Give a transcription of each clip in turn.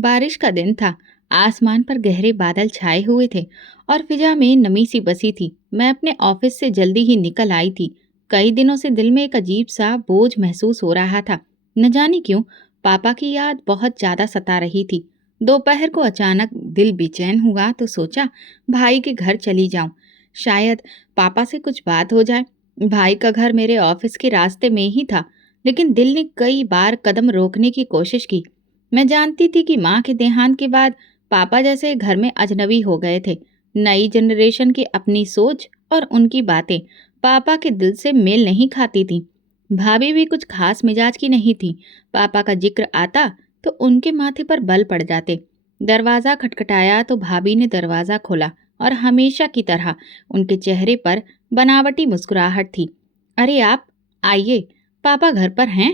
बारिश का दिन था। आसमान पर गहरे बादल छाए हुए थे और फिजा में नमी सी बसी थी। मैं अपने ऑफिस से जल्दी ही निकल आई थी। कई दिनों से दिल में एक अजीब सा बोझ महसूस हो रहा था। न जाने क्यों पापा की याद बहुत ज्यादा सता रही थी। दोपहर को अचानक दिल बेचैन हुआ तो सोचा भाई के घर चली जाऊं। शायद पापा से कुछ बात हो जाए। भाई का घर मेरे ऑफिस के रास्ते में ही था, लेकिन दिल ने कई बार कदम रोकने की कोशिश की। मैं जानती थी कि माँ के देहांत के बाद पापा जैसे घर में अजनबी हो गए थे। नई जनरेशन की अपनी सोच और उनकी बातें पापा के दिल से मेल नहीं खाती थी। भाभी भी कुछ खास मिजाज की नहीं थी। पापा का जिक्र आता तो उनके माथे पर बल पड़ जाते। दरवाज़ा खटखटाया तो भाभी ने दरवाज़ा खोला और हमेशा की तरह उनके चेहरे पर बनावटी मुस्कुराहट थी। अरे आप आइए, पापा घर पर हैं,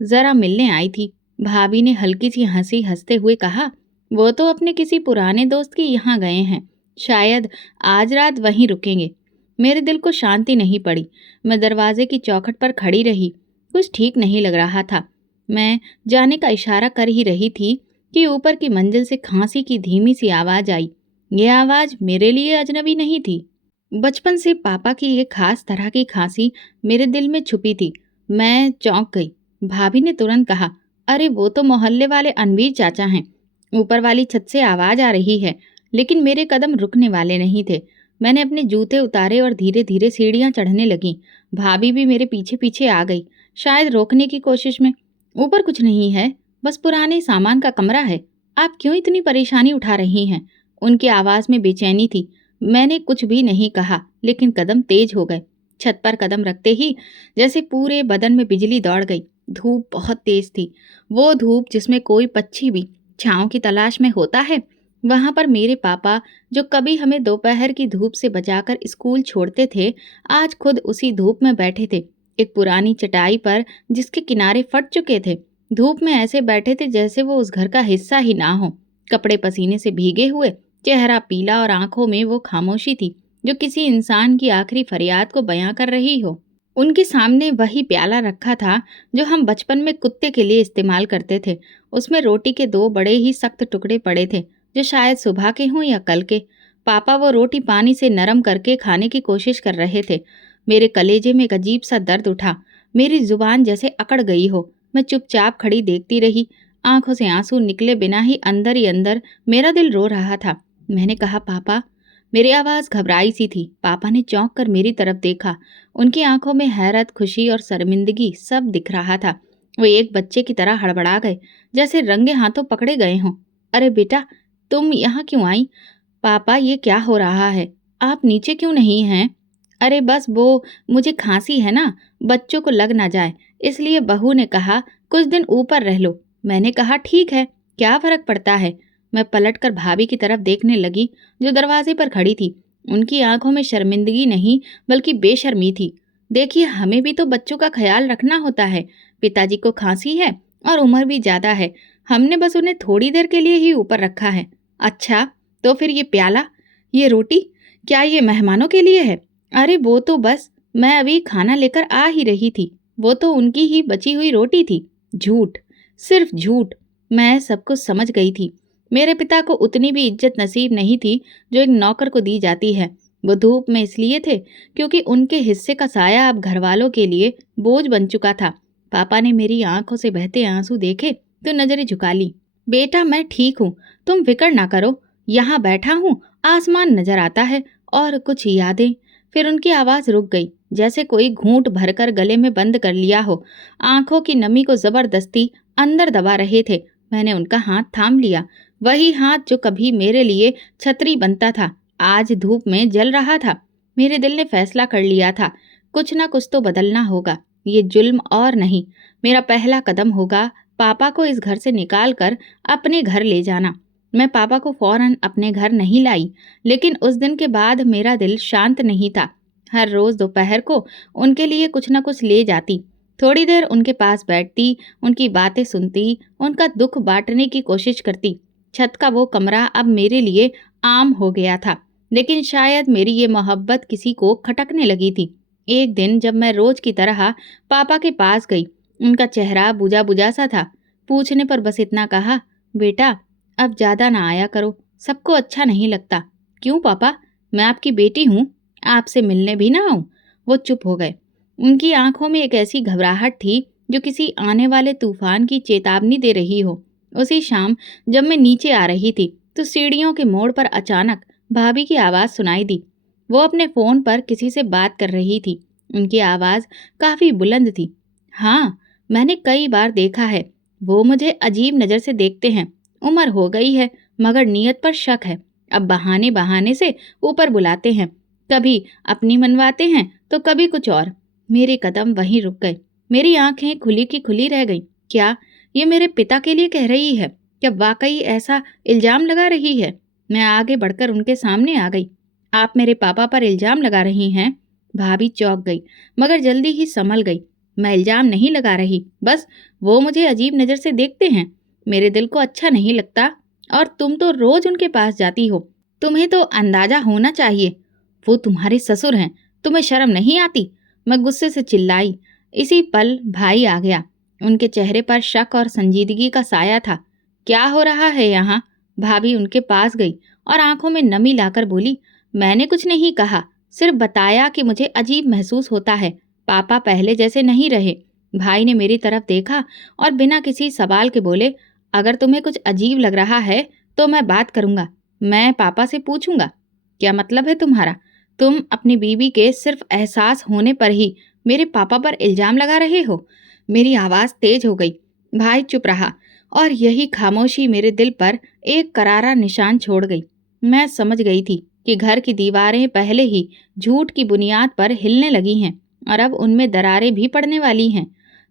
ज़रा मिलने आई थी। भाभी ने हल्की सी हंसी हंसते हुए कहा, वो तो अपने किसी पुराने दोस्त के यहाँ गए हैं, शायद आज रात वहीं रुकेंगे। मेरे दिल को शांति नहीं पड़ी। मैं दरवाजे की चौखट पर खड़ी रही। कुछ ठीक नहीं लग रहा था। मैं जाने का इशारा कर ही रही थी कि ऊपर की मंजिल से खांसी की धीमी सी आवाज आई। यह आवाज मेरे लिए अजनबी नहीं थी। बचपन से पापा की एक खास तरह की खांसी मेरे दिल में छुपी थी। मैं चौंक गई। भाभी ने तुरंत कहा, अरे वो तो मोहल्ले वाले अनवीर चाचा हैं। ऊपर वाली छत से आवाज आ रही है। लेकिन मेरे कदम रुकने वाले नहीं थे। मैंने अपने जूते उतारे और धीरे धीरे सीढ़ियां चढ़ने लगी। भाभी भी मेरे पीछे पीछे आ गई, शायद रोकने की कोशिश में। ऊपर कुछ नहीं है, बस पुराने सामान का कमरा है। आप क्यों इतनी परेशानी उठा रही हैं? उनकी आवाज में बेचैनी थी। मैंने कुछ भी नहीं कहा, लेकिन कदम तेज हो गए। छत पर कदम रखते ही जैसे पूरे बदन में बिजली दौड़ गई। धूप बहुत तेज थी। वो धूप जिसमें कोई पक्षी भी छांव की तलाश में होता है। वहां पर मेरे पापा, जो कभी हमें दोपहर की धूप से बचाकर स्कूल छोड़ते थे, आज खुद उसी धूप में बैठे थे, एक पुरानी चटाई पर जिसके किनारे फट चुके थे। धूप में ऐसे बैठे थे जैसे वो उस घर का हिस्सा ही ना हो। कपड़े पसीने से भीगे हुए, चेहरा पीला और आंखों में वो खामोशी थी जो किसी इंसान की आखिरी फरियाद को बयां कर रही हो। उनके सामने वही प्याला रखा था जो हम बचपन में कुत्ते के लिए इस्तेमाल करते थे। उसमें रोटी के दो बड़े ही सख्त टुकड़े पड़े थे, जो शायद सुबह के हों या कल के। पापा वो रोटी पानी से नरम करके खाने की कोशिश कर रहे थे। मेरे कलेजे में एक अजीब सा दर्द उठा। मेरी जुबान जैसे अकड़ गई हो। मैं चुपचाप खड़ी देखती रही। आंखों से आंसू निकले बिना ही अंदर मेरा दिल रो रहा था। मैंने कहा, पापा। मेरी आवाज़ घबराई सी थी। पापा ने चौंक कर मेरी तरफ देखा। उनकी आंखों में हैरत, खुशी और शर्मिंदगी सब दिख रहा था। वो एक बच्चे की तरह हड़बड़ा गए, जैसे रंगे हाथों पकड़े गए हों। अरे बेटा, तुम यहाँ क्यों आई? पापा, ये क्या हो रहा है? आप नीचे क्यों नहीं हैं? अरे बस वो, मुझे खांसी है ना, बच्चों को लग ना जाए, इसलिए बहू ने कहा कुछ दिन ऊपर रह लो। मैंने कहा ठीक है, क्या फर्क पड़ता है। मैं पलटकर भाभी की तरफ देखने लगी, जो दरवाजे पर खड़ी थी। उनकी आंखों में शर्मिंदगी नहीं, बल्कि बेशर्मी थी। देखिए, हमें भी तो बच्चों का ख्याल रखना होता है। पिताजी को खांसी है और उम्र भी ज्यादा है। हमने बस उन्हें थोड़ी देर के लिए ही ऊपर रखा है। अच्छा, तो फिर ये प्याला, ये रोटी, क्या ये मेहमानों के लिए है? अरे वो तो बस मैं अभी खाना लेकर आ ही रही थी। वो तो उनकी ही बची हुई रोटी थी। झूठ, सिर्फ झूठ। मैं सब कुछ समझ गई थी। मेरे पिता को उतनी भी इज्जत नसीब नहीं थी जो एक नौकर को दी जाती है। वो धूप में इसलिए थे क्योंकि उनके हिस्से का साया अब घर वालों के लिए बोझ बन चुका था। पापा ने मेरी आंखों से बहते आंसू देखे तो नजरें झुका ली। बेटा, मैं ठीक हूँ, तुम फिक्र ना करो। यहाँ बैठा हूँ, आसमान नजर आता है और कुछ यादें। फिर उनकी आवाज़ रुक गई, जैसे कोई घूंट भरकर गले में बंद कर लिया हो। आंखों की नमी को जबरदस्ती अंदर दबा रहे थे। मैंने उनका हाथ थाम लिया। वही हाथ जो कभी मेरे लिए छतरी बनता था, आज धूप में जल रहा था। मेरे दिल ने फैसला कर लिया था, कुछ ना कुछ तो बदलना होगा। ये जुल्म और नहीं, मेरा पहला कदम होगा पापा को इस घर से निकाल कर अपने घर ले जाना। मैं पापा को फौरन अपने घर नहीं लाई, लेकिन उस दिन के बाद मेरा दिल शांत नहीं था। हर रोज दोपहर को उनके लिए कुछ न कुछ ले जाती। थोड़ी देर उनके पास बैठती, उनकी बातें सुनती, उनका दुख बांटने की कोशिश करती। छत का वो कमरा अब मेरे लिए आम हो गया था, लेकिन शायद मेरी ये मोहब्बत किसी को खटकने लगी थी। एक दिन जब मैं रोज की तरह पापा के पास गई, उनका चेहरा बुझा बुझा सा था। पूछने पर बस इतना कहा, बेटा अब ज़्यादा ना आया करो, सबको अच्छा नहीं लगता। क्यों पापा, मैं आपकी बेटी हूँ, आपसे मिलने भी ना आऊँ? वो चुप हो गए। उनकी आंखों में एक ऐसी घबराहट थी जो किसी आने वाले तूफान की चेतावनी दे रही हो। उसी शाम जब मैं नीचे आ रही थी तो सीढ़ियों के मोड़ पर अचानक भाभी की आवाज़ सुनाई दी। वो अपने फ़ोन पर किसी से बात कर रही थी। उनकी आवाज़ काफ़ी बुलंद थी। हाँ, मैंने कई बार देखा है, वो मुझे अजीब नज़र से देखते हैं। उम्र हो गई है मगर नीयत पर शक है। अब बहाने बहाने से ऊपर बुलाते हैं, कभी अपनी मनवाते हैं तो कभी कुछ और। मेरे कदम वहीं रुक गए। मेरी आंखें खुली की खुली रह गईं। क्या ये मेरे पिता के लिए कह रही है? क्या वाकई ऐसा इल्ज़ाम लगा रही है? मैं आगे बढ़कर उनके सामने आ गई। आप मेरे पापा पर इल्ज़ाम लगा रही हैं? भाभी चौंक गई मगर जल्दी ही संभल गई। मैं इल्ज़ाम नहीं लगा रही, बस वो मुझे अजीब नज़र से देखते हैं। मेरे दिल को अच्छा नहीं लगता। और तुम तो रोज़ उनके पास जाती हो। तुम्हें तो अंदाज़ा होना चाहिए। वो तुम्हारे ससुर हैं, तुम्हें शर्म नहीं आती? मैं गुस्से से चिल्लाई। इसी पल भाई आ गया। उनके चेहरे पर शक और संजीदगी का साया था। क्या हो रहा है यहाँ? भाभी उनके पास गई और आंखों में नमी लाकर बोली, मैंने कुछ नहीं कहा, सिर्फ बताया कि मुझे अजीब महसूस होता है। पापा पहले जैसे नहीं रहे। भाई ने मेरी तरफ देखा और बिना किसी सवाल के बोले, अगर तुम्हें कुछ अजीब लग रहा है तो मैं बात करूंगा। मैं पापा से पूछूंगा। क्या मतलब है तुम्हारा? तुम अपनी बीवी के सिर्फ एहसास होने पर ही मेरे पापा पर इल्जाम लगा रहे हो? मेरी आवाज़ तेज हो गई। भाई चुप रहा और यही खामोशी मेरे दिल पर एक करारा निशान छोड़ गई। मैं समझ गई थी कि घर की दीवारें पहले ही झूठ की बुनियाद पर हिलने लगी हैं और अब उनमें दरारें भी पड़ने वाली हैं।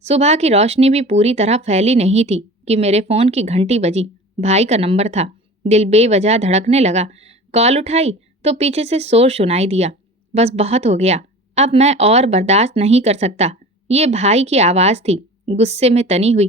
सुबह की रोशनी भी पूरी तरह फैली नहीं थी कि मेरे फ़ोन की घंटी बजी। भाई का नंबर था। दिल बेवजह धड़कने लगा। कॉल उठाई तो पीछे से शोर सुनाई दिया। बस बहुत हो गया, अब मैं और बर्दाश्त नहीं कर सकता। ये भाई की आवाज़ थी, गुस्से में तनी हुई।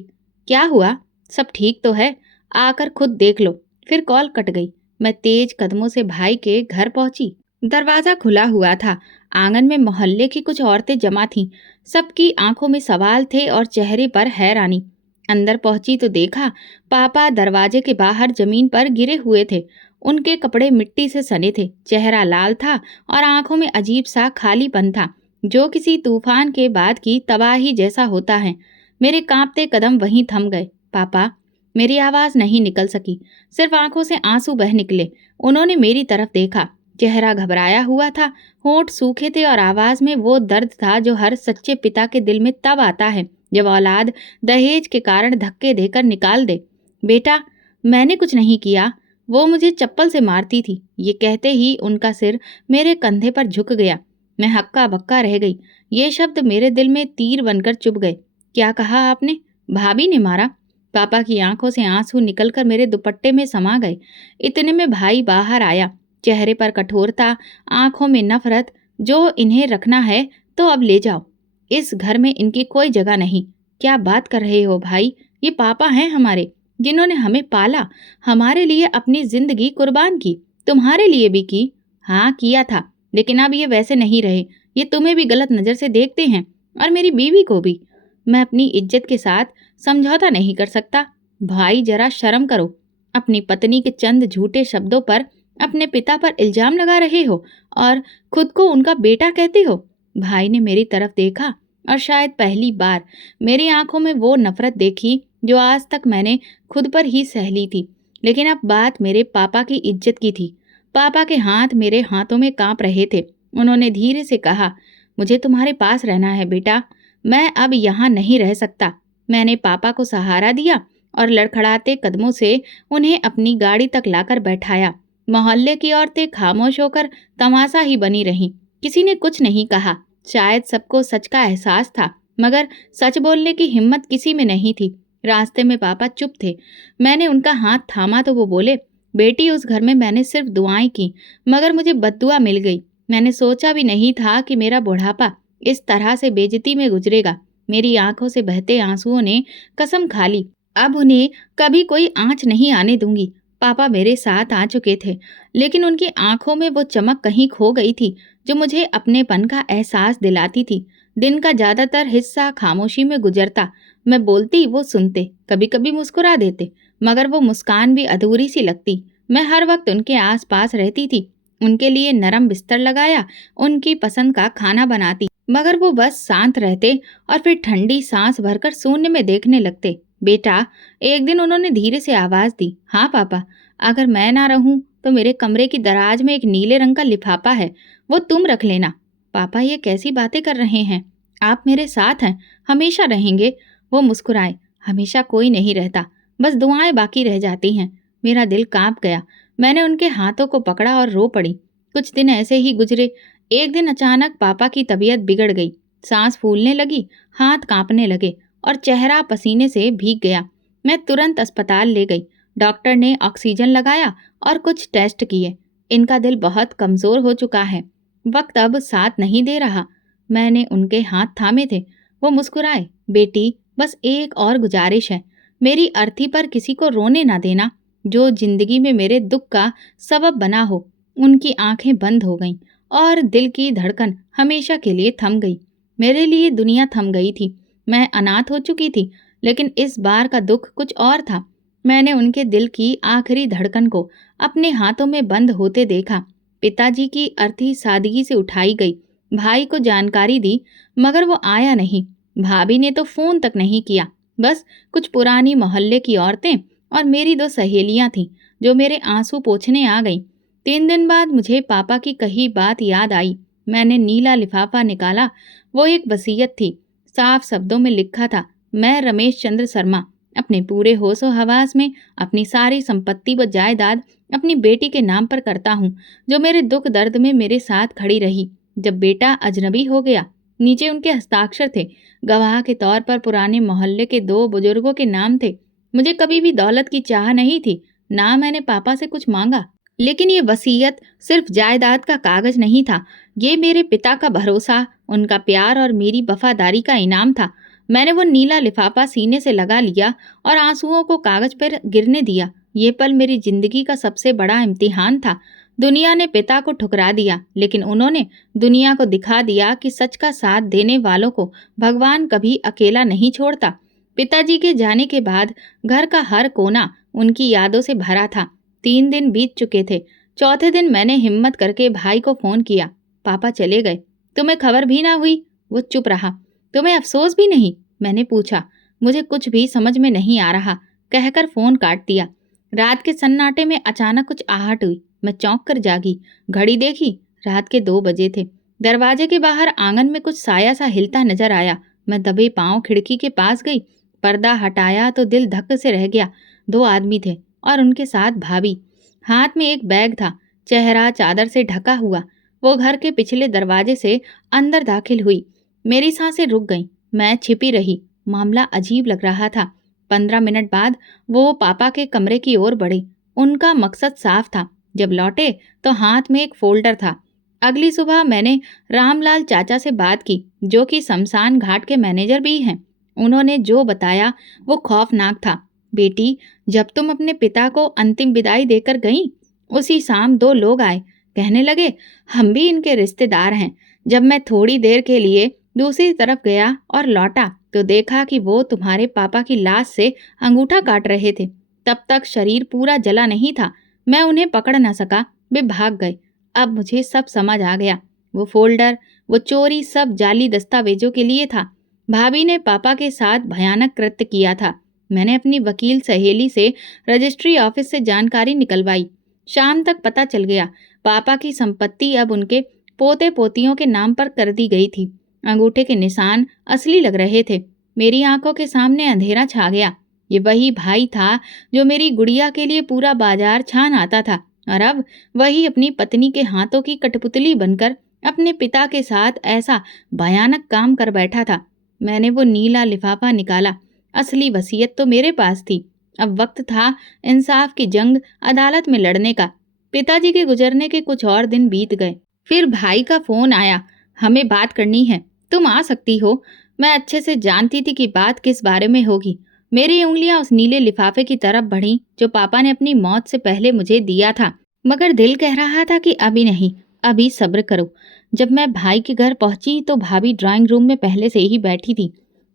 क्या हुआ? सब ठीक तो है? आकर खुद देख लो। फिर कॉल कट गई। मैं तेज कदमों से भाई के घर पहुंची। दरवाज़ा खुला हुआ था। आंगन में मोहल्ले की कुछ औरतें जमा थीं। सबकी आंखों में सवाल थे और चेहरे पर हैरानी। अंदर पहुंची तो देखा, पापा दरवाजे के बाहर जमीन पर गिरे हुए थे। उनके कपड़े मिट्टी से सने थे, चेहरा लाल था और आंखों में अजीब सा खालीपन था, जो किसी तूफान के बाद की तबाही जैसा होता है। मेरे कांपते कदम वहीं थम गए। पापा, मेरी आवाज़ नहीं निकल सकी, सिर्फ आंखों से आंसू बह निकले। उन्होंने मेरी तरफ देखा। चेहरा घबराया हुआ था, होंठ सूखे थे और आवाज़ में वो दर्द था जो हर सच्चे पिता के दिल में तब आता है जब औलाद दहेज के कारण धक्के देकर निकाल दे। बेटा, मैंने कुछ नहीं किया, वो मुझे चप्पल से मारती थी। ये कहते ही उनका सिर मेरे कंधे पर झुक गया। मैं हक्का बक्का रह गई। ये शब्द मेरे दिल में तीर बनकर चुभ गए। क्या कहा आपने? भाभी ने मारा? पापा की आंखों से आंसू निकलकर मेरे दुपट्टे में समा गए। इतने में भाई बाहर आया, चेहरे पर कठोरता, आंखों में नफरत। जो इन्हें रखना है तो अब ले जाओ, इस घर में इनकी कोई जगह नहीं। क्या बात कर रहे हो भाई? ये पापा हैं हमारे, जिन्होंने हमें पाला, हमारे लिए अपनी जिंदगी कुर्बान की, तुम्हारे लिए भी की। हाँ किया था, लेकिन अब ये वैसे नहीं रहे। ये तुम्हें भी गलत नज़र से देखते हैं और मेरी बीवी को भी। मैं अपनी इज्जत के साथ समझौता नहीं कर सकता। भाई जरा शर्म करो। अपनी पत्नी के चंद झूठे शब्दों पर अपने पिता पर इल्जाम लगा रहे हो और खुद को उनका बेटा कहते हो। भाई ने मेरी तरफ देखा और शायद पहली बार मेरी आंखों में वो नफरत देखी जो आज तक मैंने खुद पर ही सह ली थी। लेकिन अब बात मेरे पापा की इज्जत की थी। पापा के हाथ मेरे हाथों में कांप रहे थे। उन्होंने धीरे से कहा, मुझे तुम्हारे पास रहना है बेटा, मैं अब यहाँ नहीं रह सकता। मैंने पापा को सहारा दिया और लड़खड़ाते कदमों से उन्हें अपनी गाड़ी तक लाकर बैठाया। मोहल्ले की औरतें खामोश होकर तमाशा ही बनी रहीं। किसी ने कुछ नहीं कहा। शायद सबको सच का एहसास था, मगर सच बोलने की हिम्मत किसी में नहीं थी। रास्ते में पापा चुप थे। मैंने उनका हाथ थामा तो वो बोले, बेटी, उस घर में मैंने सिर्फ दुआएं की, मगर मुझे बद्दुआ मिल गई। मैंने सोचा भी नहीं था कि मेरा बुढ़ापा इस तरह से बेइज्जती में गुजरेगा। मेरी आंखों से बहते आंसुओं ने कसम खा ली, अब उन्हें कभी कोई आंच नहीं आने दूंगी। पापा मेरे साथ आ चुके थे, लेकिन उनकी आंखों में वो चमक कहीं खो गई थी जो मुझे अपनेपन का एहसास दिलाती थी। दिन का ज़्यादातर हिस्सा खामोशी में गुजरता। मैं बोलती, वो सुनते, कभी कभी मुस्कुरा देते, मगर वो मुस्कान भी अधूरी सी लगती। मैं हर वक्त उनके आसपास रहती थी, उनके लिए नरम बिस्तर लगाया, उनकी पसंद का खाना बनाती, मगर वो बस शांत रहते और फिर ठंडी सांस भरकर शून्य में देखने लगते। बेटा, एक दिन उन्होंने धीरे से आवाज दी, हाँ पापा, अगर मैं ना रहूं तो मेरे कमरे की दराज में एक नीले रंग का लिफाफा है, वो तुम रख लेना। पापा, ये कैसी बातें कर रहे हैं? आप मेरे साथ हैं, हमेशा रहेंगे। वो मुस्कुराए, हमेशा कोई नहीं रहता, बस दुआएं बाकी रह जाती हैं। मेरा दिल कांप गया। मैंने उनके हाथों को पकड़ा और रो पड़ी। कुछ दिन ऐसे ही गुजरे। एक दिन अचानक पापा की तबीयत बिगड़ गई। सांस फूलने लगी, हाथ कांपने लगे और चेहरा पसीने से भीग गया। मैं तुरंत अस्पताल ले गई। डॉक्टर ने ऑक्सीजन लगाया और कुछ टेस्ट किए। इनका दिल बहुत कमजोर हो चुका है, वक्त अब साथ नहीं दे रहा। मैंने उनके हाथ थामे थे। वो मुस्कुराए, बेटी, बस एक और गुजारिश है, मेरी अर्थी पर किसी को रोने ना देना। जो जिंदगी में मेरे दुख का सबब बना हो। उनकी आंखें बंद हो गईं और दिल की धड़कन हमेशा के लिए थम गई। मेरे लिए दुनिया थम गई थी। मैं अनाथ हो चुकी थी, लेकिन इस बार का दुख कुछ और था। मैंने उनके दिल की आखिरी धड़कन को अपने हाथों में बंद होते देखा। पिताजी की अर्थी सादगी से उठाई गई। भाई को जानकारी दी, मगर वो आया नहीं। भाभी ने तो फोन तक नहीं किया। बस कुछ पुरानी मोहल्ले की औरतें और मेरी दो सहेलियां थीं जो मेरे आंसू पोंछने आ गईं। 3 दिन बाद मुझे पापा की कही बात याद आई। मैंने नीला लिफाफा निकाला। वो एक वसीयत थी। साफ शब्दों में लिखा था, मैं रमेश चंद्र शर्मा अपने पूरे होशो हवास में अपनी सारी संपत्ति व जायदाद अपनी बेटी के नाम पर करता हूँ, जो मेरे दुख दर्द में मेरे साथ खड़ी रही। जब बेटा अजनबी हो गया, नीचे उनके हस्ताक्षर थे। गवाह के तौर पर पुराने मोहल्ले के 2 बुजुर्गों के नाम थे। मुझे कभी भी दौलत की चाह नहीं थी, ना मैंने पापा से कुछ मांगा। लेकिन ये वसीयत सिर्फ जायदाद का कागज नहीं था, ये मेरे पिता का भरोसा, उनका प्यार और मेरी वफादारी का इनाम था। मैंने वो नीला लिफाफा सीने से लगा लिया और आंसुओं को कागज पर गिरने दिया। ये पल मेरी जिंदगी का सबसे बड़ा इम्तिहान था। दुनिया ने पिता को ठुकरा दिया, लेकिन उन्होंने दुनिया को दिखा दिया कि सच का साथ देने वालों को भगवान कभी अकेला नहीं छोड़ता। पिताजी के जाने के बाद घर का हर कोना उनकी यादों से भरा था। 3 दिन बीत चुके थे। चौथे दिन मैंने हिम्मत करके भाई को फोन किया, पापा चले गए, तुम्हें खबर भी ना हुई? वो चुप रहा। तुम्हें अफसोस भी नहीं? मैंने पूछा। मुझे कुछ भी समझ में नहीं आ रहा, कहकर फोन काट दिया। रात के सन्नाटे में अचानक कुछ आहट हुई। मैं चौंक कर जागी, घड़ी देखी, रात के 2 बजे थे। दरवाजे के बाहर आंगन में कुछ साया सा हिलता नजर आया। मैं दबे पांव खिड़की के पास गई। पर्दा हटाया तो दिल धक से रह गया। 2 आदमी थे और उनके साथ भाभी। हाथ में एक बैग था, चेहरा चादर से ढका हुआ। वो घर के पिछले दरवाजे से अंदर दाखिल हुई। मेरी सांसें रुक गईं। मैं छिपी रही। मामला अजीब लग रहा था। 15 मिनट बाद वो पापा के कमरे की ओर बढ़े। उनका मकसद साफ था। जब लौटे तो हाथ में एक फोल्डर था। अगली सुबह मैंने रामलाल चाचा से बात की, जो कि शमशान घाट के मैनेजर भी हैं। उन्होंने जो बताया वो खौफनाक था। बेटी, जब तुम अपने पिता को अंतिम विदाई देकर गईं, उसी शाम 2 लोग आए। कहने लगे, हम भी इनके रिश्तेदार हैं। जब मैं थोड़ी देर के लिए दूसरी तरफ गया और लौटा तो देखा कि वो तुम्हारे पापा की लाश से अंगूठा काट रहे थे। तब तक शरीर पूरा जला नहीं था। मैं उन्हें पकड़ न सका, वे भाग गए। अब मुझे सब समझ आ गया। वो फोल्डर, वो चोरी सब जाली दस्तावेजों के लिए था। भाभी ने पापा के साथ भयानक कृत्य किया था। मैंने अपनी वकील सहेली से रजिस्ट्री ऑफिस से जानकारी निकलवाई। शाम तक पता चल गया, पापा की संपत्ति अब उनके पोते पोतियों के नाम पर कर दी गई थी। अंगूठे के निशान असली लग रहे थे। मेरी आंखों के सामने अंधेरा छा गया। ये वही भाई था जो मेरी गुड़िया के लिए पूरा बाजार छान आता था, और अब वही अपनी पत्नी के हाथों की कठपुतली बनकर अपने पिता के साथ ऐसा भयानक काम कर बैठा था। मैंने वो नीला लिफाफा निकाला। असली वसीयत तो मेरे पास थी। अब वक्त था इंसाफ की जंग अदालत में लड़ने का। पिताजी के गुजरने के कुछ और दिन बीत गए। फिर भाई का फोन आया, हमें बात करनी है, तुम आ सकती हो। मैं अच्छे से जानती थी कि बात किस बारे में होगी। मेरी उंगलियां उस नीले लिफाफे की तरफ बढ़ीं जो पापा ने अपनी मौत से पहले मुझे दिया था, मगर दिल कह रहा था कि अभी नहीं, अभी सब्र करो। जब मैं भाई के घर पहुंची तो भाभी ड्राइंग रूम में पहले से ही बैठी थी।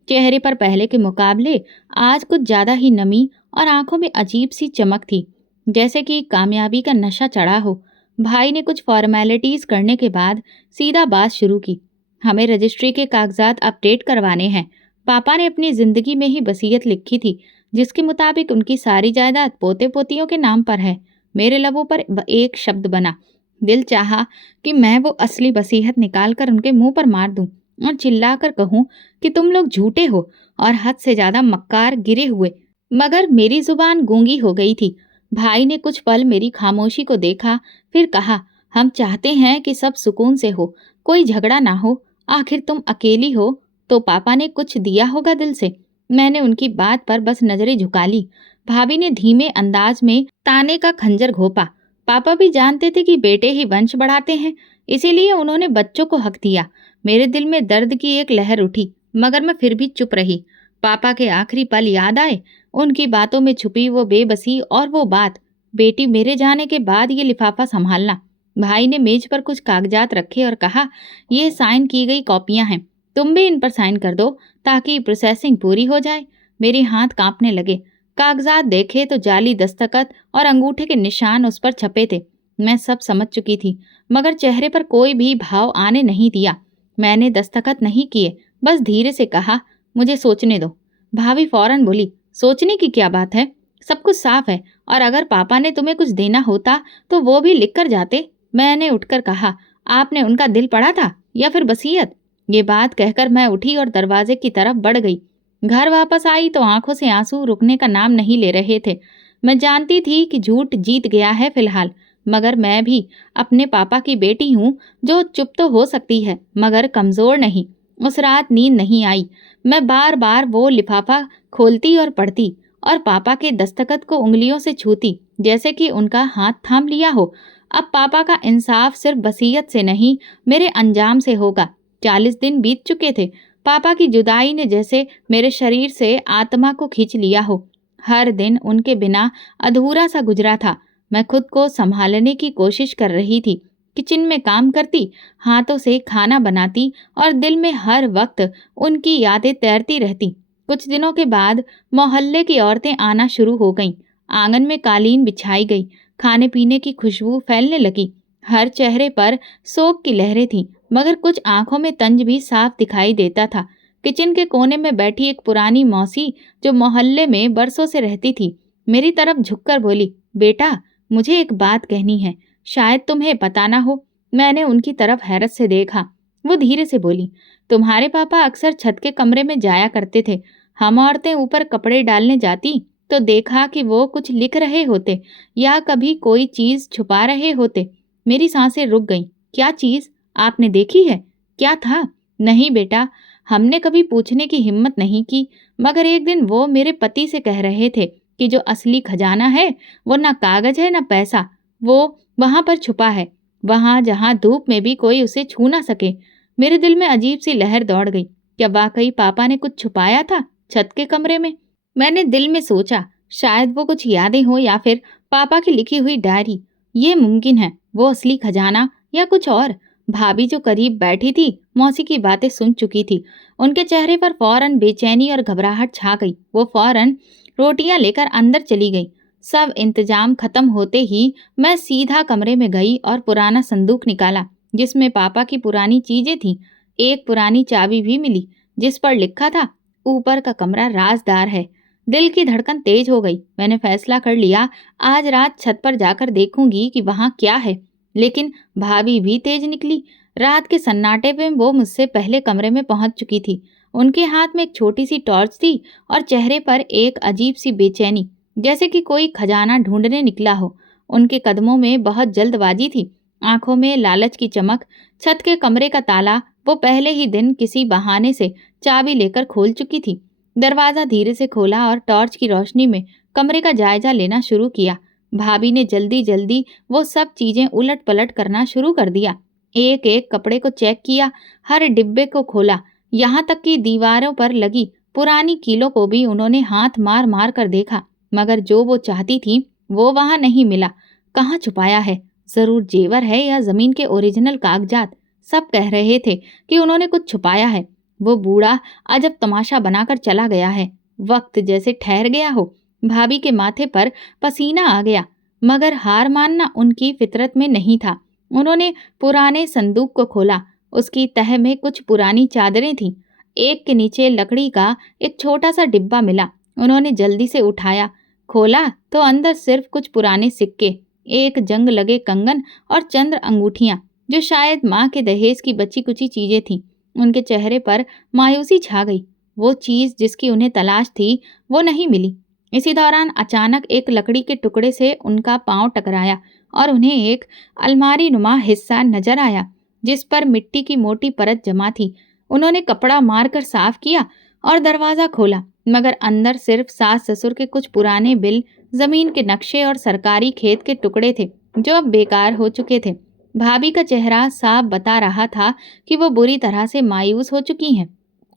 चेहरे पर पहले के मुकाबले आज कुछ ज्यादा ही नमी और आंखों में अजीब सी चमक थी, जैसे कि कामयाबी का नशा चढ़ा हो। भाई ने कुछ फॉर्मेलिटीज करने के बाद सीधा बात शुरू की। हमें रजिस्ट्री के कागजात अपडेट करवाने हैं। पापा ने अपनी जिंदगी में ही वसीयत लिखी थी, जिसके मुताबिक उनकी सारी जायदाद पोते पोतियों के नाम पर है। मेरे लबों पर एक शब्द बना। दिल चाहा कि मैं वो असली वसीयत निकाल कर उनके मुंह पर मार दूं और चिल्लाकर कहूं कि तुम लोग झूठे हो और हद से ज्यादा मक्कार गिरे हुए। मगर मेरी जुबान गूंगी हो गई थी। भाई ने कुछ पल मेरी खामोशी को देखा, फिर कहा, हम चाहते हैं कि सब सुकून से हो, कोई झगड़ा ना हो। आखिर तुम अकेली हो तो पापा ने कुछ दिया होगा दिल से। मैंने उनकी बात पर बस नजरें झुका ली। भाभी ने धीमे अंदाज में ताने का खंजर घोंपा। पापा भी जानते थे कि बेटे ही वंश बढ़ाते हैं, इसीलिए उन्होंने बच्चों को हक दिया। मेरे दिल में दर्द की एक लहर उठी, मगर मैं फिर भी चुप रही। पापा के आखिरी पल याद आए, उनकी बातों में छुपी वो बेबसी और वो बात, बेटी मेरे जाने के बाद ये लिफाफा संभालना। भाई ने मेज पर कुछ कागजात रखे और कहा, ये साइन की गई कॉपियां हैं, तुम भी इन पर साइन कर दो ताकि प्रोसेसिंग पूरी हो जाए। मेरे हाथ कांपने लगे। कागजात देखे तो जाली दस्तखत और अंगूठे के निशान उस पर छपे थे। मैं सब समझ चुकी थी, मगर चेहरे पर कोई भी भाव आने नहीं दिया। मैंने दस्तखत नहीं किए, बस धीरे से कहा, मुझे सोचने दो। भाभी फौरन बोली, सोचने की क्या बात है, सब कुछ साफ है, और अगर पापा ने तुम्हें कुछ देना होता तो वो भी लिख कर जाते। मैंने उठकर कहा, आपने उनका दिल पढ़ा था या फिर वसीयत? ये बात कहकर मैं उठी और दरवाजे की तरफ बढ़ गई। घर वापस आई तो आंखों से आंसू रुकने का नाम नहीं ले रहे थे। मैं जानती थी कि झूठ जीत गया है फिलहाल, मगर मैं भी अपने पापा की बेटी हूँ, जो चुप तो हो सकती है मगर कमजोर नहीं। उस रात नींद नहीं आई। मैं बार बार वो लिफाफा खोलती और पढ़ती, और पापा के दस्तखत को उंगलियों से छूती, जैसे कि उनका हाथ थाम लिया हो। अब पापा का इंसाफ सिर्फ वसीयत से नहीं, मेरे अंजाम से होगा। 40 दिन बीत चुके थे। पापा की जुदाई ने जैसे मेरे शरीर से आत्मा को खींच लिया हो। हर दिन उनके बिना अधूरा सा गुजरा था। मैं खुद को संभालने की कोशिश कर रही थी। किचन में काम करती, हाथों से खाना बनाती, और दिल में हर वक्त उनकी यादें तैरती रहती। कुछ दिनों के बाद मोहल्ले की औरतें आना शुरू हो गईं। आंगन में कालीन बिछाई गई। खाने पीने की खुशबू फैलने लगी। हर चेहरे पर शोक की लहरें थीं, मगर कुछ आंखों में तंज भी साफ दिखाई देता था। किचन के कोने में बैठी एक पुरानी मौसी, जो मोहल्ले में बरसों से रहती थी, मेरी तरफ झुककर बोली, बेटा, मुझे एक बात कहनी है, शायद तुम्हें पता ना हो। मैंने उनकी तरफ हैरत से देखा। वो धीरे से बोली, तुम्हारे पापा अक्सर छत के कमरे में जाया करते थे। हम औरतें ऊपर कपड़े डालने जाती तो देखा कि वो कुछ लिख रहे होते या कभी कोई चीज छुपा रहे होते। मेरी सांसें रुक गईं। क्या चीज? आपने देखी है? क्या था? नहीं बेटा, हमने कभी पूछने की हिम्मत नहीं की, मगर एक दिन वो मेरे पति से कह रहे थे कि जो असली खजाना है वो ना कागज है ना पैसा, वो वहां पर छुपा है, वहां जहां धूप में भी कोई उसे छू ना सके। मेरे दिल में अजीब सी लहर दौड़ गई। क्या वाकई पापा ने कुछ छुपाया था छत के कमरे में? मैंने दिल में सोचा, शायद वो कुछ यादें हो या फिर पापा की लिखी हुई डायरी। ये मुमकिन है, वो असली खजाना या कुछ और। भाभी जो करीब बैठी थी, मौसी की बातें सुन चुकी थी। उनके चेहरे पर फौरन बेचैनी और घबराहट छा गई। वो फौरन रोटियां लेकर अंदर चली गई। सब इंतजाम खत्म होते ही मैं सीधा कमरे में गई और पुराना संदूक निकाला, जिसमें पापा की पुरानी चीजें थीं। एक पुरानी चाबी भी मिली, जिस पर लिखा था, ऊपर का कमरा राजदार है। दिल की धड़कन तेज हो गई। मैंने फैसला कर लिया, आज रात छत पर जाकर देखूंगी कि वहां क्या है। लेकिन भाभी भी तेज निकली। रात के सन्नाटे में वो मुझसे पहले कमरे में पहुंच चुकी थी। उनके हाथ में एक छोटी सी टॉर्च थी और चेहरे पर एक अजीब सी बेचैनी, जैसे कि कोई खजाना ढूंढने निकला हो। उनके कदमों में बहुत जल्दबाजी थी, आंखों में लालच की चमक। छत के कमरे का ताला वो पहले ही दिन किसी बहाने से चाबी लेकर खोल चुकी थी। दरवाजा धीरे से खोला और टॉर्च की रोशनी में कमरे का जायजा लेना शुरू किया। भाभी ने जल्दी जल्दी वो सब चीजें उलट पलट करना शुरू कर दिया। एक एक कपड़े को चेक किया, हर डिब्बे को खोला, यहाँ तक कि दीवारों पर लगी पुरानी कीलों को भी उन्होंने हाथ मार मार कर देखा, मगर जो वो चाहती थी वो वहां नहीं मिला। कहाँ छुपाया है? जरूर जेवर है या जमीन के ओरिजिनल कागजात। सब कह रहे थे कि उन्होंने कुछ छुपाया है। वो बूढ़ा अजब तमाशा बनाकर चला गया है। वक्त जैसे ठहर गया हो। भाभी के माथे पर पसीना आ गया, मगर हार मानना उनकी फितरत में नहीं था। उन्होंने पुराने संदूक को खोला। उसकी तह में कुछ पुरानी चादरें थीं। एक के नीचे लकड़ी का एक छोटा सा डिब्बा मिला। उन्होंने जल्दी से उठाया, खोला तो अंदर सिर्फ कुछ पुराने सिक्के, एक जंग लगे कंगन और चंद्र अंगूठियां, जो शायद माँ के दहेज की बची कुची चीजें थीं। उनके चेहरे पर मायूसी छा गई। वो चीज जिसकी उन्हें तलाश थी, वो नहीं मिली। इसी दौरान अचानक एक लकड़ी के टुकड़े से उनका पांव टकराया और उन्हें एक अलमारी नुमा हिस्सा नजर आया, जिस पर मिट्टी की मोटी परत जमा थी। उन्होंने कपड़ा मारकर साफ किया और दरवाजा खोला, मगर अंदर सिर्फ सास ससुर के कुछ पुराने बिल, जमीन के नक्शे और सरकारी खेत के टुकड़े थे, जो अब बेकार हो चुके थे। भाभी का चेहरा साफ बता रहा था कि वो बुरी तरह से मायूस हो चुकी हैं।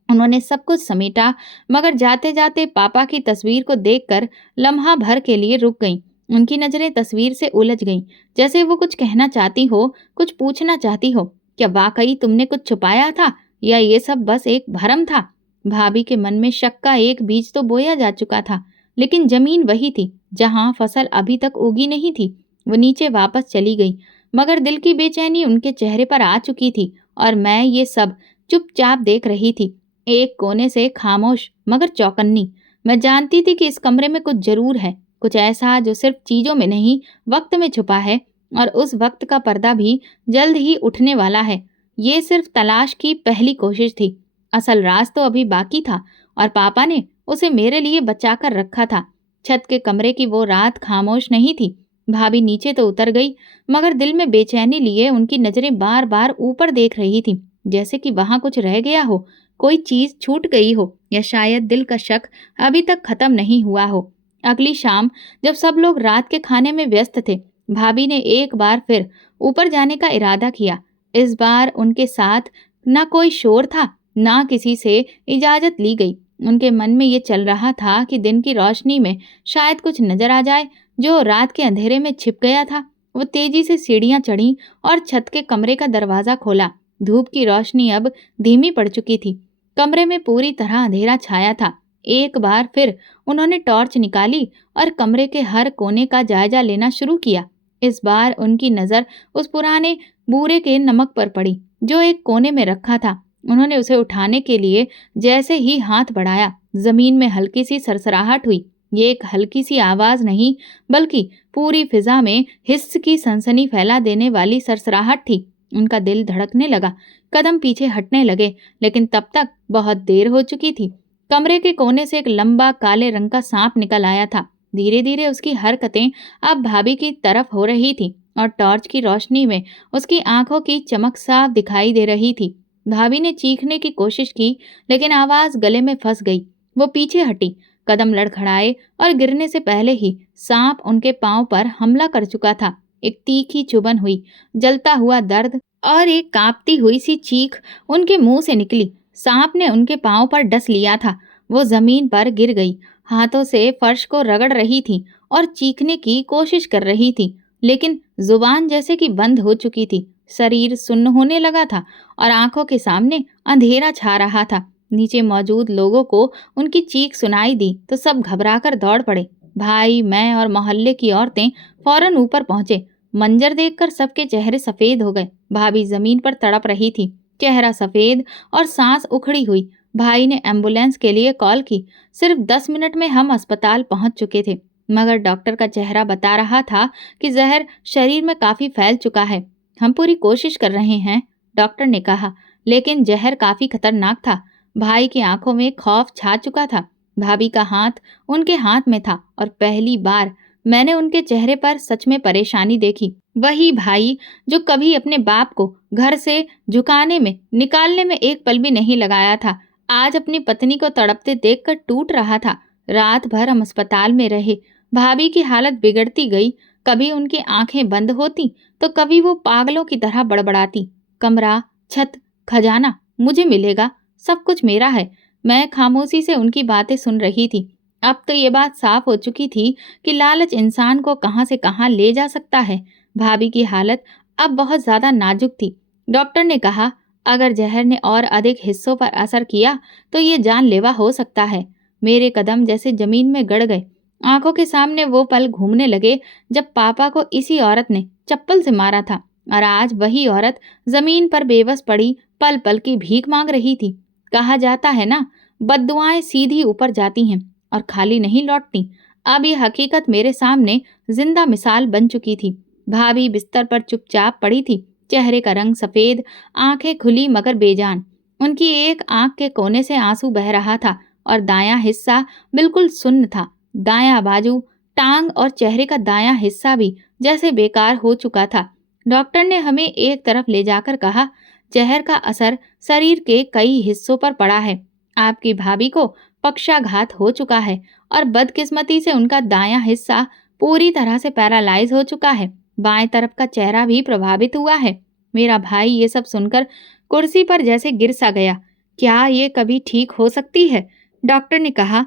उन्होंने सब कुछ समेटा, मगर जाते जाते पापा की तस्वीर को देखकर लम्हा भर के लिए रुक गईं। उनकी नजरें तस्वीर से उलझ गईं, जैसे वो कुछ कहना चाहती हो, कुछ पूछना चाहती हो। क्या वाकई तुमने कुछ छुपाया था, या ये सब बस एक भरम था? भाभी के मन में शक का एक बीज तो बोया जा चुका था, लेकिन जमीन वही थी जहां फसल अभी तक उगी नहीं थी। वो नीचे वापस चली गई, मगर दिल की बेचैनी उनके चेहरे पर आ चुकी थी, और मैं ये सब चुपचाप देख रही थी, एक कोने से खामोश मगर चौकन्नी। मैं जानती थी कि इस कमरे में कुछ जरूर है, कुछ ऐसा जो सिर्फ चीजों में नहीं, वक्त में छुपा है, और उस वक्त का पर्दा भी जल्द ही उठने वाला है। ये सिर्फ तलाश की पहली कोशिश थी। असल राज तो अभी बाकी था, और पापा ने उसे मेरे लिए बचा कर रखा था। छत के कमरे की वो रात खामोश नहीं थी। भाभी नीचे तो उतर गई, मगर दिल में बेचैनी लिए उनकी नजरें बार बार ऊपर देख रही थी, जैसे कि वहां कुछ रह गया हो, कोई चीज छूट गई हो, या शायद दिल का शक अभी तक खत्म नहीं हुआ हो। अगली शाम जब सब लोग रात के खाने में व्यस्त थे, भाभी ने एक बार फिर ऊपर जाने का इरादा किया। इस बार उनके साथ ना कोई शोर था, ना किसी से इजाजत ली गई। उनके मन में ये चल रहा था कि दिन की रोशनी में शायद कुछ नजर आ जाए जो रात के अंधेरे में छिप गया था। वो तेजी से सीढ़ियां चढ़ी और छत के कमरे का दरवाजा खोला। धूप की रोशनी अब धीमी पड़ चुकी थी। कमरे में पूरी तरह अंधेरा छाया था। एक बार फिर उन्होंने टॉर्च निकाली और कमरे के हर कोने का जायजा लेना शुरू किया। इस बार उनकी नजर उस पुराने बूरे के नमक पर पड़ी, जो एक कोने में रखा था। उन्होंने उसे उठाने के लिए जैसे ही हाथ बढ़ाया, जमीन में हल्की सी सरसराहट हुई। ये एक हल्की सी आवाज नहीं, बल्कि पूरी फिजा में हिस्स की सनसनी फैला देने वाली सरसराहट थी। उनका दिल धड़कने लगा, कदम पीछे हटने लगे, लेकिन तब तक बहुत देर हो चुकी थी। कमरे के कोने से एक लंबा काले रंग का सांप निकल आया था। धीरे धीरे उसकी हरकतें अब भाभी की तरफ हो रही थी, और टॉर्च की रोशनी में उसकी आंखों की चमक साफ दिखाई दे रही थी। भाभी ने चीखने की कोशिश की, लेकिन आवाज गले में फंस गई। वो पीछे हटी, कदम लड़खड़ाए, और गिरने से पहले ही सांप उनके पांव पर हमला कर चुका था। एक तीखी चुभन हुई, जलता हुआ दर्द और एक कांपती हुई सी चीख उनके मुंह से निकली। सांप ने उनके पांव पर डस लिया था। वो जमीन पर गिर गई, हाथों से फर्श को रगड़ रही थी और चीखने की कोशिश कर रही थी, लेकिन जुबान जैसे कि बंद हो चुकी थी। शरीर सुन्न होने लगा था और आंखों के सामने अंधेरा छा रहा था। नीचे मौजूद लोगों को उनकी चीख सुनाई दी तो सब घबराकर दौड़ पड़े। भाई, मैं और मोहल्ले की औरतें फौरन ऊपर पहुंचे। मंजर देखकर सबके चेहरे सफेद हो गए। भाभी जमीन पर तड़प रही थी, चेहरा सफेद और सांस उखड़ी हुई। भाई ने एम्बुलेंस के लिए कॉल की। सिर्फ 10 मिनट में हम अस्पताल पहुंच चुके थे, मगर डॉक्टर का चेहरा बता रहा था कि जहर शरीर में काफी फैल चुका है। हम पूरी कोशिश कर रहे हैं, डॉक्टर ने कहा, लेकिन जहर काफी खतरनाक था। भाई की आंखों में खौफ छा चुका था। भाभी का हाथ उनके हाथ में था, और पहली बार मैंने उनके चेहरे पर सच में परेशानी देखी। वही भाई जो कभी अपने बाप को घर से झुकाने में, निकालने में एक पल भी नहीं लगाया था, आज अपनी पत्नी को तड़पते देखकर टूट रहा था। रात भर हम अस्पताल में रहे। भाभी की हालत बिगड़ती गई। कभी उनकी आंखें बंद होती, तो कभी वो पागलों की तरह बड़बड़ाती, कमरा, छत, खजाना मुझे मिलेगा, सब कुछ मेरा है। मैं खामोशी से उनकी बातें सुन रही थी। अब तो ये बात साफ हो चुकी थी कि लालच इंसान को कहां से कहां ले जा सकता है। भाभी की हालत अब बहुत ज्यादा नाजुक थी। डॉक्टर ने कहा, अगर जहर ने और अधिक हिस्सों पर असर किया तो ये जानलेवा हो सकता है। मेरे कदम जैसे जमीन में गड़ गए। आंखों के सामने वो पल घूमने लगे जब पापा को इसी औरत ने चप्पल से मारा था, और आज वही औरत जमीन पर बेबस पड़ी पल पल की भीख मांग रही थी। कहा जाता है ना, बद्दुआएं सीधी ऊपर जाती हैं और खाली नहीं लौटती। अब ये हकीकत मेरे सामने जिंदा मिसाल बन चुकी थी। भाभी बिस्तर पर चुपचाप पड़ी थी, चेहरे का रंग सफेद, आंखें खुली मगर बेजान। उनकी एक आंख के कोने से आंसू बह रहा था और दायां हिस्सा बिल्कुल सुन्न था। दायां बाजू, टांग और चेहरे का दायां हिस्सा भी जैसे बेकार हो चुका था। डॉक्टर ने हमें एक तरफ ले जाकर कहा, जहर का असर शरीर के कई हिस्सों पर पड़ा है। आपकी भाभी को पक्षाघात हो चुका है और बदकिस्मती से उनका दायां हिस्सा पूरी तरह से पैरालाइज हो चुका है। बाएं तरफ का चेहरा भी प्रभावित हुआ है। मेरा भाई ये सब सुनकर कुर्सी पर जैसे गिर सा गया। क्या ये कभी ठीक हो सकती है? डॉक्टर ने कहा,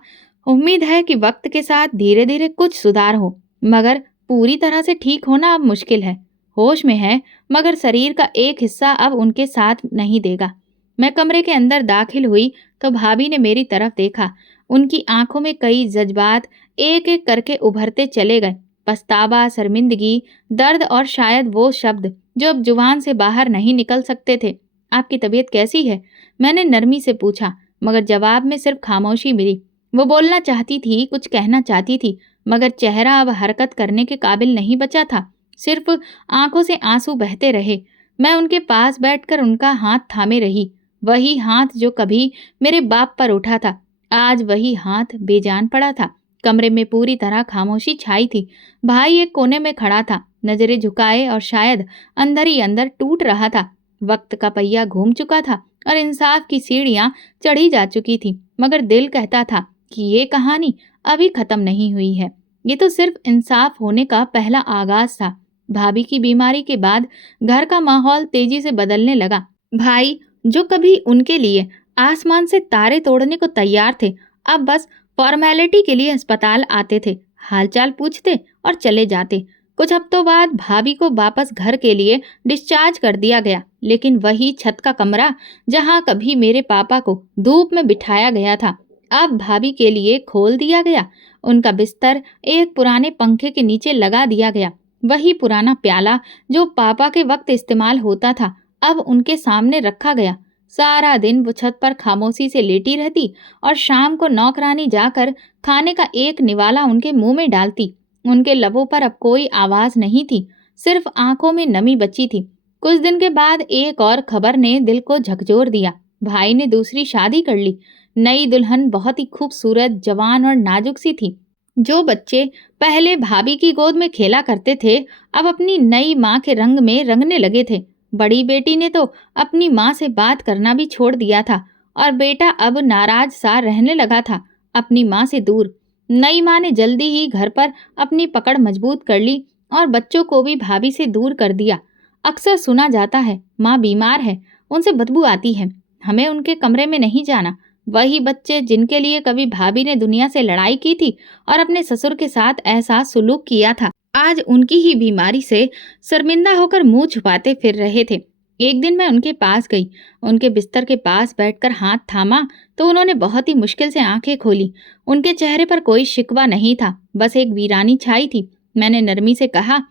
उम्मीद है कि वक्त के साथ धीरे धीरे कुछ सुधार हो, मगर पूरी तरह से ठीक होना अब मुश्किल है। होश में है मगर शरीर का एक हिस्सा अब उनके साथ नहीं देगा। मैं कमरे के अंदर दाखिल हुई तो भाभी ने मेरी तरफ देखा। उनकी आंखों में कई जज्बात एक एक करके उभरते चले गए। पछतावा, शर्मिंदगी, दर्द और शायद वो शब्द जो अब जुबान से बाहर नहीं निकल सकते थे। आपकी तबीयत कैसी है? मैंने नरमी से पूछा, मगर जवाब में सिर्फ खामोशी मिली। वो बोलना चाहती थी, कुछ कहना चाहती थी, मगर चेहरा अब हरकत करने के काबिल नहीं बचा था। सिर्फ आंखों से आंसू बहते रहे। मैं उनके पास बैठकर उनका हाथ थामे रही। वही हाथ जो कभी मेरे बाप पर उठा था, आज वही हाथ बेजान पड़ा था। कमरे में पूरी तरह खामोशी छाई थी। भाई एक कोने में खड़ा था, नजरें झुकाए और शायद अंदर ही अंदर टूट रहा था। वक्त का पहिया घूम चुका था और इंसाफ की सीढ़ियां चढ़ी जा चुकी थी, मगर दिल कहता था कि ये कहानी अभी खत्म नहीं हुई है। ये तो सिर्फ इंसाफ होने का पहला आगाज था। भाभी की बीमारी के बाद घर का माहौल तेजी से बदलने लगा। भाई जो कभी उनके लिए आसमान से तारे तोड़ने को तैयार थे, अब बस फॉर्मेलिटी के लिए अस्पताल आते थे, हालचाल पूछते और चले जाते। कुछ हफ्तों बाद भाभी को वापस घर के लिए डिस्चार्ज कर दिया गया, लेकिन वही छत का कमरा जहां कभी मेरे पापा को धूप में बिठाया गया था, अब भाभी के लिए खोल दिया गया। उनका बिस्तर एक पुराने पंखे के नीचे लगा दिया गया। वही पुराना प्याला जो पापा के वक्त इस्तेमाल होता था, अब उनके सामने रखा गया। सारा दिन वो छत पर खामोशी से लेटी रहती और शाम को नौकरानी जाकर खाने का एक निवाला उनके मुंह में डालती। उनके लबों पर अब कोई आवाज नहीं थी, सिर्फ आंखों में नमी बची थी। कुछ दिन के बाद एक और खबर ने दिल को झकझोर दिया। भाई ने दूसरी शादी कर ली। नई दुल्हन बहुत ही खूबसूरत, जवान और नाजुक सी थी। जो बच्चे पहले भाभी की गोद में खेला करते थे, अब अपनी नई माँ के रंग में रंगने लगे थे। बड़ी बेटी ने तो अपनी माँ से बात करना भी छोड़ दिया था और बेटा अब नाराज सा रहने लगा था, अपनी माँ से दूर। नई माँ ने जल्दी ही घर पर अपनी पकड़ मजबूत कर ली और बच्चों को भी भाभी से दूर कर दिया। अक्सर सुना जाता है, माँ बीमार है, उनसे बदबू आती है, हमें उनके कमरे में नहीं जाना। वही बच्चे जिनके लिए कभी भाभी ने दुनिया से लड़ाई की थी और अपने ससुर के साथ ऐसा सुलूक किया था, आज उनकी ही बीमारी से शर्मिंदा होकर मुंह छुपाते फिर रहे थे। एक दिन मैं उनके पास गई, उनके बिस्तर के पास बैठकर हाथ थामा तो उन्होंने बहुत ही मुश्किल से आंखें खोली। उनके चेहरे पर कोई शिकवा नहीं था, बस एक वीरानी छाई थी। मैंने नरमी से कहा,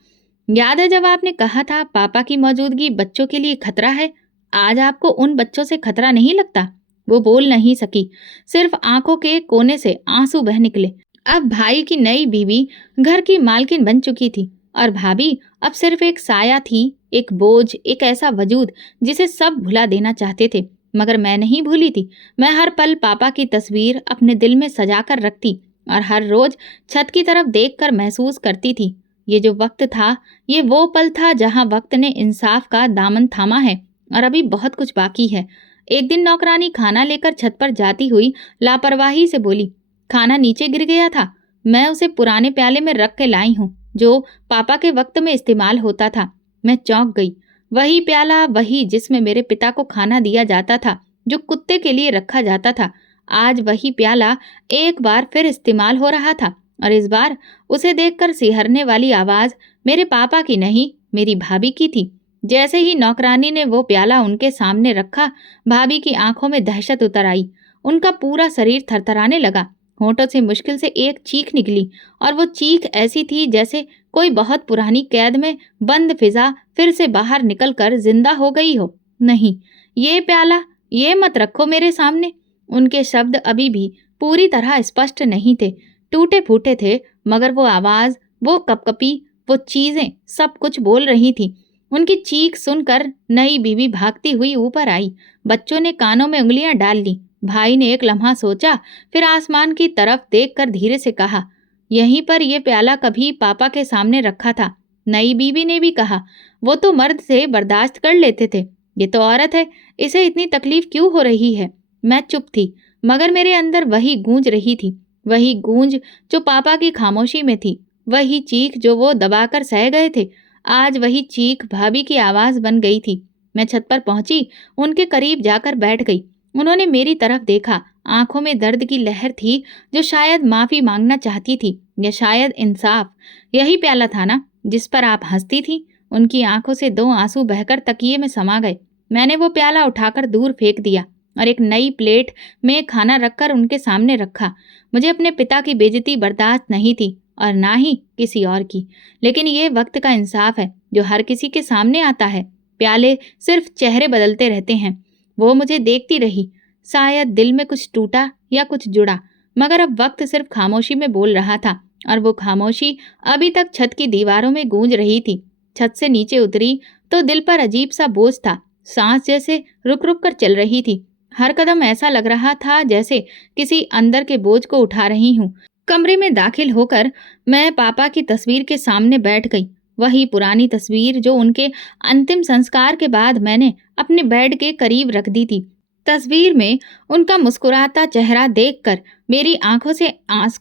याद है जब आपने कहा था पापा की मौजूदगी बच्चों के लिए खतरा है? आज आपको उन बच्चों से खतरा नहीं लगता? वो बोल नहीं सकी, सिर्फ आंखों के कोने से आंसू बह निकले। अब भाई की नई बीवी घर की मालकिन बन चुकी थी और भाभी अब सिर्फ एक साया थी, एक बोझ, एक ऐसा वजूद जिसे सब भुला देना चाहते थे। मगर मैं नहीं भूली थी। मैं हर पल पापा की तस्वीर अपने दिल में सजा कर रखती और हर रोज छत की तरफ देखकर महसूस करती थी, ये जो वक्त था, ये वो पल था जहां वक्त ने इंसाफ का दामन थामा है और अभी बहुत कुछ बाकी है। एक दिन नौकरानी खाना लेकर छत पर जाती हुई लापरवाही से बोली, खाना नीचे गिर गया था, मैं उसे पुराने प्याले में रख के लाई हूँ जो पापा के वक्त में इस्तेमाल होता था। मैं चौंक गई। वही प्याला, वही जिसमें मेरे पिता को खाना दिया जाता था, जो कुत्ते के लिए रखा जाता था। आज वही प्याला एक बार फिर इस्तेमाल हो रहा था और इस बार उसे देखकर सिहरने वाली आवाज मेरे पापा की नहीं, मेरी भाभी की थी। जैसे ही नौकरानी ने वो प्याला उनके सामने रखा, भाभी की आंखों में दहशत उतर आई। उनका पूरा शरीर थरथराने लगा। होंठों से मुश्किल से एक चीख निकली, और वो चीख ऐसी थी जैसे कोई बहुत पुरानी कैद में बंद फिजा फिर से बाहर निकलकर जिंदा हो गई हो। नहीं, ये प्याला, ये मत रखो मेरे सामने। उनके शब्द अभी भी पूरी तरह स्पष्ट नहीं थे, टूटे फूटे थे, मगर वो आवाज, वो कपकपी, वो चीजें सब कुछ बोल रही थी। उनकी चीख सुनकर नई बीवी भागती हुई ऊपर आई। बच्चों ने कानों में उंगलियां डाल ली। भाई ने एक लम्हा सोचा, फिर आसमान की तरफ देखकर धीरे से कहा, यहीं पर यह प्याला कभी पापा के सामने रखा था। नई बीवी ने भी कहा, वो तो मर्द से बर्दाश्त कर लेते थे, ये तो औरत है, इसे इतनी तकलीफ क्यों हो रही है। मैं चुप थी, मगर मेरे अंदर वही गूंज रही थी, वही गूंज जो पापा की खामोशी में थी, वही चीख जो वो दबाकर सह गए थे। आज वही चीख भाभी की आवाज बन गई थी। मैं छत पर पहुंची, उनके करीब जाकर बैठ गई। उन्होंने मेरी तरफ देखा। आंखों में दर्द की लहर थी, जो शायद माफी मांगना चाहती थी, या शायद इंसाफ। यही प्याला था ना जिस पर आप हंसती थी। उनकी आंखों से 2 आंसू बहकर तकिए में समा गए। मैंने वो प्याला उठाकर दूर फेंक दिया और एक नई प्लेट में खाना रखकर उनके सामने रखा। मुझे अपने पिता की बेइज्जती बर्दाश्त नहीं थी, और ना ही किसी और की। लेकिन ये वक्त का इंसाफ है जो हर किसी के सामने आता है। प्याले सिर्फ चेहरे बदलते रहते हैं। वो मुझे देखती रही। शायद दिल में कुछ टूटा या कुछ जुड़ा, मगर अब वक्त सिर्फ खामोशी में बोल रहा था, और वो खामोशी अभी तक छत की दीवारों में गूंज रही थी। छत से नीचे उतरी तो दिल पर अजीब सा बोझ था। सांस जैसे रुक रुक कर चल रही थी। हर कदम ऐसा लग रहा था जैसे किसी अंदर के बोझ को उठा रही हूँ। कमरे में दाखिल होकर मैं पापा की तस्वीर के सामने बैठ गई। वही पुरानी तस्वीर जो उनके अंतिम संस्कार के बाद मैंने अपने बेड के करीब रख दी थी। तस्वीर में उनका मुस्कुराता चेहरा देखकर मेरी आंखों से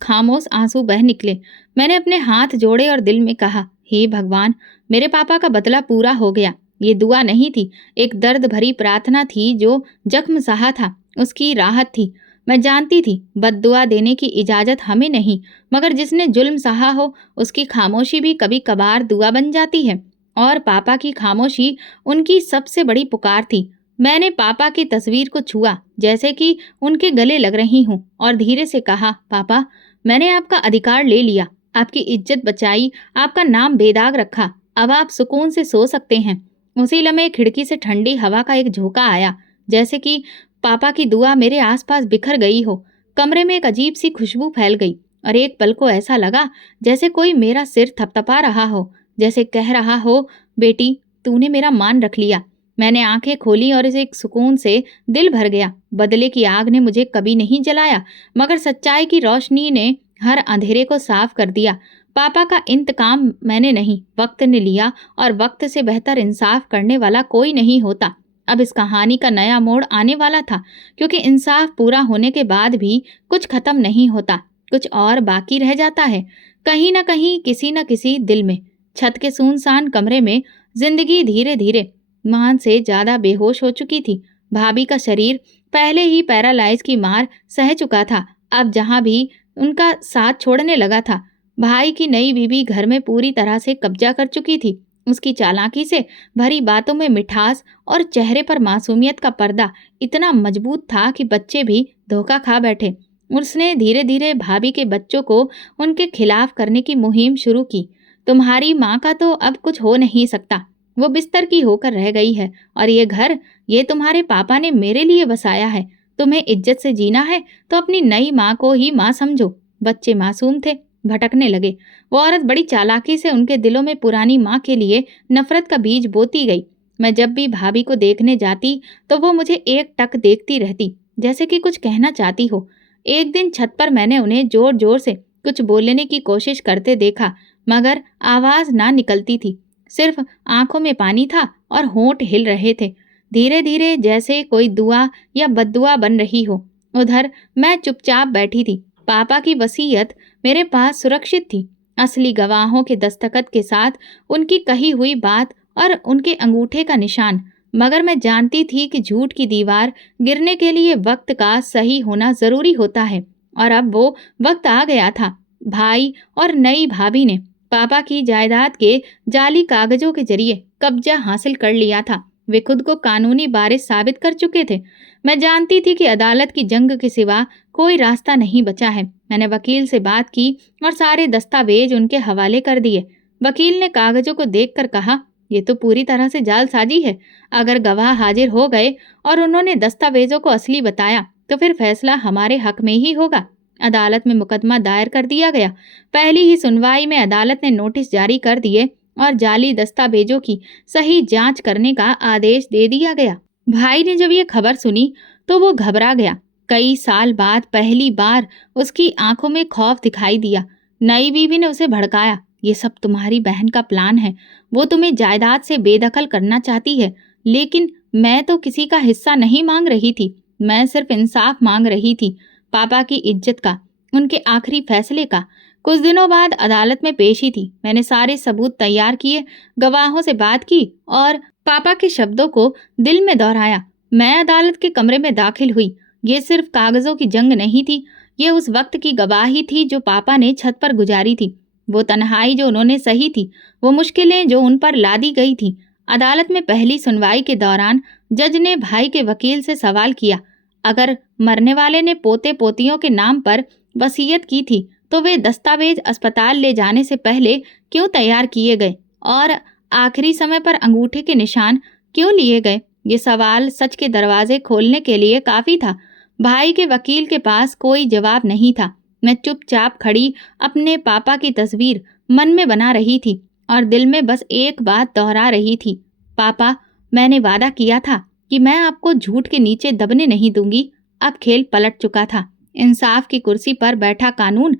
खामोश आंसू बह निकले। मैंने अपने हाथ जोड़े और दिल में कहा, हे भगवान, मेरे पापा का बदला पूरा हो गया। ये दुआ नहीं थी, एक दर्द भरी प्रार्थना थी। जो जख्म सहा था उसकी राहत थी। मैं जानती थी बद्दुआ देने की इजाजत हमें नहीं, मगर जिसने जुल्म सहा हो उसकी खामोशी भी कभी कभार दुआ बन जाती है। और पापा की खामोशी उनकी सबसे बड़ी पुकार थी। मैंने पापा की तस्वीर को छुआ, जैसे कि उनके गले लग रही हूँ, और धीरे से कहा, पापा, मैंने आपका अधिकार ले लिया, आपकी इज्जत बचाई, आपका नाम बेदाग रखा। अब आप सुकून से सो सकते हैं। उसी लम्हे खिड़की से ठंडी हवा का एक झोंका आया, जैसे कि पापा की दुआ मेरे आसपास बिखर गई हो। कमरे में एक अजीब सी खुशबू फैल गई, और एक पल को ऐसा लगा जैसे कोई मेरा सिर थपथपा रहा हो, जैसे कह रहा हो, बेटी, तूने मेरा मान रख लिया। मैंने आंखें खोली और इस एक सुकून से दिल भर गया। बदले की आग ने मुझे कभी नहीं जलाया, मगर सच्चाई की रोशनी ने हर अंधेरे को साफ कर दिया। पापा का इंतकाम मैंने नहीं, वक्त ने लिया, और वक्त से बेहतर इंसाफ करने वाला कोई नहीं होता। अब इस कहानी का नया मोड़ आने वाला था, क्योंकि इंसाफ पूरा होने के बाद भी कुछ खत्म नहीं होता, कुछ और बाकी रह जाता है, कहीं ना कहीं, किसी न किसी दिल में। छत के सुनसान कमरे में जिंदगी धीरे धीरे मान से ज्यादा बेहोश हो चुकी थी। भाभी का शरीर पहले ही पैरालाइज की मार सह चुका था। अब जहां भी उनका साथ छोड़ने लगा था। भाई की नई बीवी घर में पूरी तरह से कब्जा कर चुकी थी। उसकी चालाकी से भरी बातों में मिठास और चेहरे पर मासूमियत का पर्दा इतना मजबूत था कि बच्चे भी धोखा खा बैठे। उसने धीरे धीरे भाभी के बच्चों को उनके खिलाफ करने की मुहिम शुरू की। तुम्हारी माँ का तो अब कुछ हो नहीं सकता, वो बिस्तर की होकर रह गई है, और ये घर, ये तुम्हारे पापा ने मेरे लिए बसाया है। तुम्हें इज्जत से जीना है तो अपनी नई माँ को ही माँ समझो। बच्चे मासूम थे, भटकने लगे। वो औरत बड़ी चालाकी से उनके दिलों में पुरानी माँ के लिए नफरत का बीज बोती गई। मैं जब भी भाभी को देखने जाती तो वो मुझे एक टक देखती रहती, जैसे कि कुछ कहना चाहती हो। एक दिन छत पर मैंने उन्हें जोर जोर से कुछ बोलने की कोशिश करते देखा, मगर आवाज ना निकलती थी। सिर्फ आंखों में पानी था और होंठ हिल रहे थे, धीरे धीरे, जैसे कोई दुआ या बद्दुआ बन रही हो। उधर मैं चुपचाप बैठी थी। पापा की वसीयत मेरे पास सुरक्षित थी, असली गवाहों के दस्तखत के साथ, उनकी कही हुई बात और उनके अंगूठे का निशान। मगर मैं जानती थी कि झूठ की दीवार गिरने के लिए वक्त का सही होना जरूरी होता है, और अब वो वक्त आ गया था। भाई और नई भाभी ने पापा की जायदाद के जाली कागजों के जरिए कब्जा हासिल कर लिया था। वे खुद को कानूनी वारिस साबित कर चुके थे। मैं जानती थी कि अदालत की जंग के सिवा कोई रास्ता नहीं बचा है। मैंने वकील से बात की और सारे दस्तावेज उनके हवाले कर दिए। वकील ने कागजों को देखकर कहा, ये तो पूरी तरह से जालसाजी है। अगर गवाह हाजिर हो गए और उन्होंने दस्तावेजों को असली बताया तो फिर फैसला हमारे हक में ही होगा। अदालत में मुकदमा दायर कर दिया गया। पहली ही सुनवाई में अदालत ने नोटिस जारी कर दिए और जाली दस्तावेजों की सही जांच करने का आदेश दे दिया गया। भाई ने जब ये खबर सुनी तो वो घबरा गया। कई साल बाद पहली बार उसकी आंखों में खौफ दिखाई दिया। नई बीवी ने उसे भड़काया, ये सब तुम्हारी बहन का प्लान है। वो तुम्हें जायदाद से बेदखल करना चाहती है। लेकिन मैं तो किसी का हिस्सा नहीं मांग रही थी। मैं सिर्फ इंसाफ मांग रही थी, पापा की इज्जत का, उनके आखिरी फैसले का। कुछ दिनों बाद अदालत में पेशी थी। मैंने सारे सबूत तैयार किए, गवाहों से बात की और पापा के शब्दों को दिल में दोहराया। मैं अदालत के कमरे में दाखिल हुई। ये सिर्फ कागजों की जंग नहीं थी, ये उस वक्त की गवाही थी जो पापा ने छत पर गुजारी थी। वो तन्हाई जो उन्होंने सही थी, वो मुश्किलें जो उन पर लादी गई थी। अदालत में पहली सुनवाई के दौरान जज ने भाई के वकील से सवाल किया, अगर मरने वाले ने पोते पोतियों के नाम पर वसीयत की थी तो वे दस्तावेज अस्पताल ले जाने से पहले क्यों तैयार किए गए और आखिरी समय पर अंगूठे के निशान क्यों लिए गए? ये सवाल सच के दरवाजे खोलने के लिए काफी था। भाई के वकील के पास कोई जवाब नहीं था। मैं चुपचाप खड़ी अपने पापा की तस्वीर मन में बना रही थी और दिल में बस एक बात दोहरा रही थी, पापा, मैंने वादा किया था कि मैं आपको झूठ के नीचे दबने नहीं दूंगी। अब खेल पलट चुका था। इंसाफ की कुर्सी पर बैठा कानून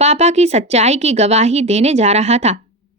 पापा की सच्चाई की गवाही देने जा रहा था।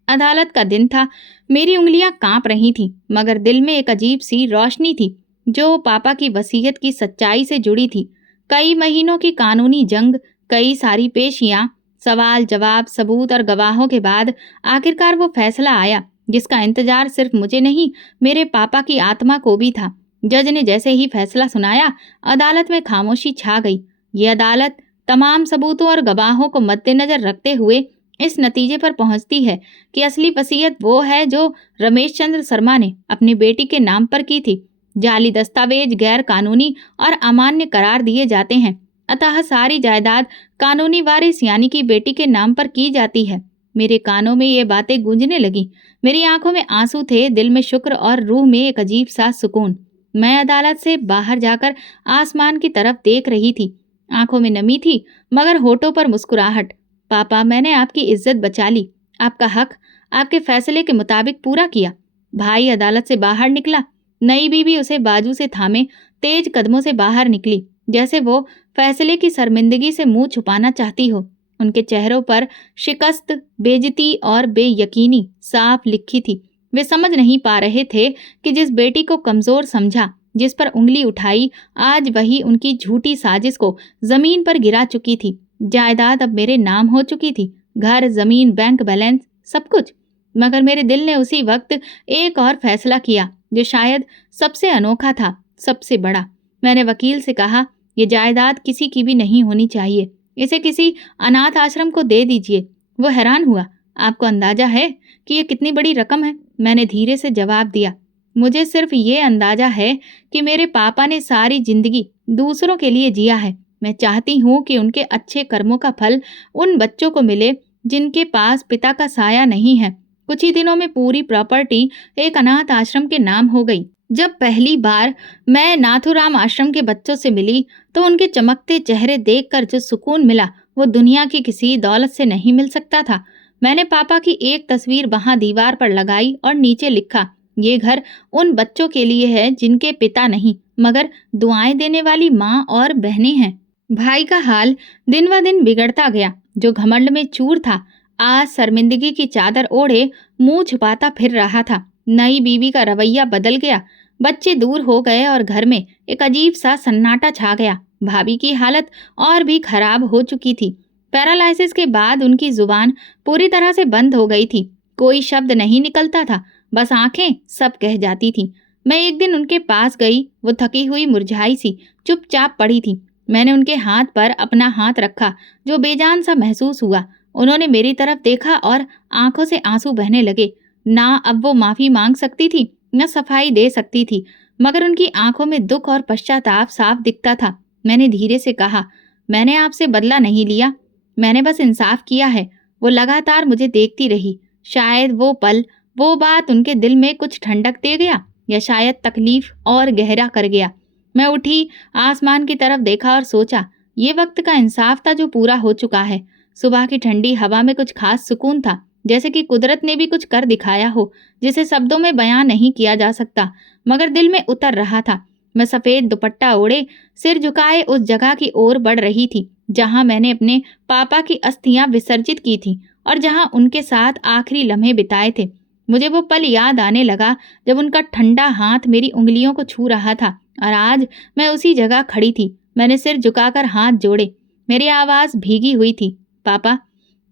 अदालत का दिन था। मेरी उंगलियां कांप रही थीं, मगर दिल में एक अजीब सी रोशनी थी जो पापा की वसीयत की सच्चाई से जुड़ी थी। कई महीनों की कानूनी जंग, कई सारी पेशियां, सवाल जवाब, सबूत और गवाहों के बाद आखिरकार वो फैसला आया जिसका इंतजार सिर्फ मुझे नहीं, मेरे पापा की आत्मा को भी था। जज ने जैसे ही फैसला सुनाया, अदालत में खामोशी छा गई। ये अदालत तमाम सबूतों और गवाहों को मद्देनजर रखते हुए इस नतीजे पर पहुंचती है कि असली वसीयत वो है जो रमेश चंद्र शर्मा ने अपनी बेटी के नाम पर की थी। जाली दस्तावेज गैर कानूनी और अमान्य करार दिए जाते हैं, अतः सारी जायदाद कानूनी वारिस यानी कि बेटी के नाम पर की जाती है। मेरे कानों में ये बातें गूंजने लगी। मेरी आंखों में आंसू थे, दिल में शुक्र और रूह में एक अजीब सा सुकून। मैं अदालत से बाहर जाकर आसमान की तरफ देख रही थी। आंखों में नमी थी मगर होठों पर मुस्कुराहट। पापा, मैंने आपकी इज्जत बचा ली, आपका हक आपके फैसले के मुताबिक पूरा किया। भाई अदालत से बाहर निकला। नई बीवी उसे बाजू से थामे तेज कदमों से बाहर निकली, जैसे वो फैसले की शर्मिंदगी से मुंह छुपाना चाहती हो। उनके चेहरों पर शिकस्त, बेइज्जती और बेयकीनी साफ लिखी थी। वे समझ नहीं पा रहे थे कि जिस बेटी को कमजोर समझा, जिस पर उंगली उठाई, आज वही उनकी झूठी साजिश को जमीन पर गिरा चुकी थी। जायदाद अब मेरे नाम हो चुकी थी, घर, जमीन, बैंक बैलेंस, सब कुछ। मगर मेरे दिल ने उसी वक्त एक और फैसला किया जो शायद सबसे अनोखा था, सबसे बड़ा। मैंने वकील से कहा, ये जायदाद किसी की भी नहीं होनी चाहिए, इसे किसी अनाथ आश्रम को दे दीजिए। वो हैरान हुआ, आपको अंदाजा है कि ये कितनी बड़ी रकम है? मैंने धीरे से जवाब दिया, मुझे सिर्फ ये अंदाजा है कि मेरे पापा ने सारी जिंदगी दूसरों के लिए जिया है। मैं चाहती हूँ कि उनके अच्छे कर्मों का फल उन बच्चों को मिले जिनके पास पिता का साया नहीं है। कुछ ही दिनों में पूरी प्रॉपर्टी एक अनाथ आश्रम के नाम हो गई। जब पहली बार मैं नाथुराम आश्रम के बच्चों से मिली तो उनके चमकते चेहरे देखकर जो सुकून मिला वो दुनिया की किसी दौलत से नहीं मिल सकता था। मैंने पापा की एक तस्वीर वहां दीवार पर लगाई और नीचे लिखा, ये घर उन बच्चों के लिए है जिनके पिता नहीं मगर दुआएं देने वाली माँ और बहनें हैं। भाई का हाल दिन ब दिन बिगड़ता गया। जो घमंड में चूर था, आज शर्मिंदगी की चादर ओढ़े मुंह छुपाता फिर रहा था। नई बीवी का रवैया बदल गया। बच्चे दूर हो गए और घर में एक अजीब सा सन्नाटा छा गया। भाभी की हालत और भी खराब हो चुकी थी। पैरालाइसिस के बाद उनकी जुबान पूरी तरह से बंद हो गई थी। कोई शब्द नहीं निकलता था, बस आंखें सब कह जाती थी। मैं एक दिन उनके पास गई। वो थकी हुई, मुरझाई सी चुपचाप पड़ी थी। मैंने उनके हाथ पर अपना हाथ रखा, जो बेजान सा महसूस हुआ। उन्होंने मेरी तरफ देखा और आंखों से आंसू बहने लगे। ना अब वो माफी मांग सकती थी, न सफाई दे सकती थी, मगर उनकी आंखों में दुख और पश्चाताप साफ दिखता था। मैंने धीरे से कहा, मैंने आपसे बदला नहीं लिया, मैंने बस इंसाफ किया है। वो लगातार मुझे देखती रही। शायद वो पल, वो बात उनके दिल में कुछ ठंडक दे गया, या शायद तकलीफ और गहरा कर गया। मैं उठी, आसमान की तरफ देखा और सोचा, ये वक्त का इंसाफ था जो पूरा हो चुका है। सुबह की ठंडी हवा में कुछ खास सुकून था, जैसे कि कुदरत ने भी कुछ कर दिखाया हो, जिसे शब्दों में बयां नहीं किया जा सकता, मगर दिल में उतर रहा था। मैं सफेद दुपट्टा ओढ़े, सिर झुकाए उस जगह की ओर बढ़ रही थी जहां मैंने अपने पापा की अस्थियां विसर्जित की थी और जहां उनके साथ आखिरी लम्हे बिताए थे। मुझे वो पल याद आने लगा जब उनका ठंडा हाथ मेरी उंगलियों को छू रहा था, और आज मैं उसी जगह खड़ी थी। मैंने सिर झुकाकर हाथ जोड़े। मेरी आवाज भीगी हुई थी, पापा,